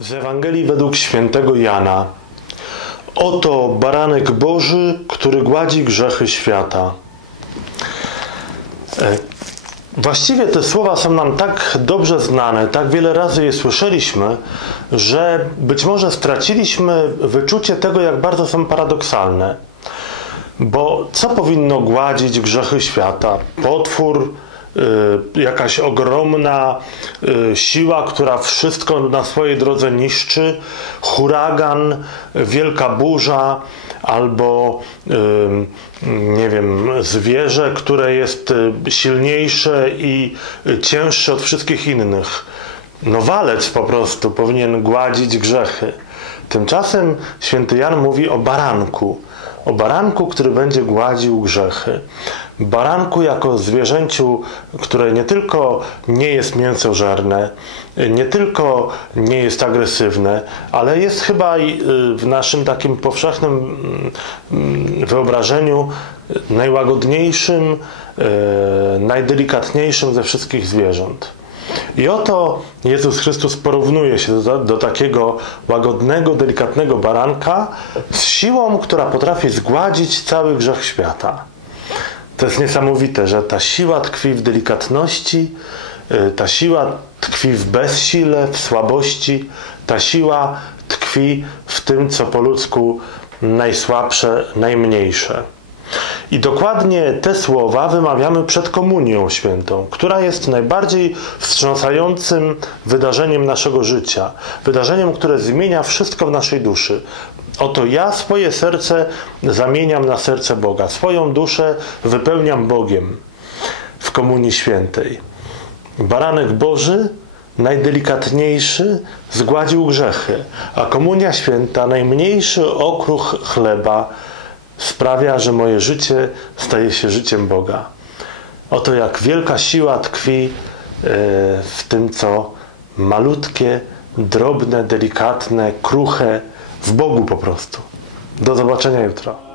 Z Ewangelii według świętego Jana. Oto baranek Boży, który gładzi grzechy świata. E, Właściwie te słowa są nam tak dobrze znane, tak wiele razy je słyszeliśmy, że być może straciliśmy wyczucie tego, jak bardzo są paradoksalne. Bo co powinno gładzić grzechy świata? Potwór, jakaś ogromna y, siła, która wszystko na swojej drodze niszczy, huragan, wielka burza, albo y, nie wiem, zwierzę, które jest silniejsze i cięższe od wszystkich innych. No walec po prostu powinien gładzić grzechy. Tymczasem święty Jan mówi o baranku o baranku, który będzie gładził grzechy. Baranku jako zwierzęciu, które nie tylko nie jest mięsożerne, nie tylko nie jest agresywne, ale jest chyba w naszym takim powszechnym mm, wyobrażeniu najłagodniejszym, e, najdelikatniejszym ze wszystkich zwierząt. I oto Jezus Chrystus porównuje się do, do, takiego łagodnego, delikatnego baranka z siłą, która potrafi zgładzić cały grzech świata. To jest niesamowite, że ta siła tkwi w delikatności, y, ta siła tkwi w bezsile, w słabości, ta siła tkwi w tym, co po ludzku najsłabsze, najmniejsze. I dokładnie te słowa wymawiamy przed Komunią Świętą, która jest najbardziej wstrząsającym wydarzeniem naszego życia, wydarzeniem, które zmienia wszystko w naszej duszy. Oto ja swoje serce zamieniam na serce Boga, swoją duszę wypełniam Bogiem w Komunii Świętej. Baranek Boży, najdelikatniejszy, zgładził grzechy, a Komunia Święta, najmniejszy okruch chleba, sprawia, że moje życie staje się życiem Boga. Oto jak wielka siła tkwi e, w tym, co malutkie, drobne, delikatne, kruche, w Bogu po prostu. Do zobaczenia jutro.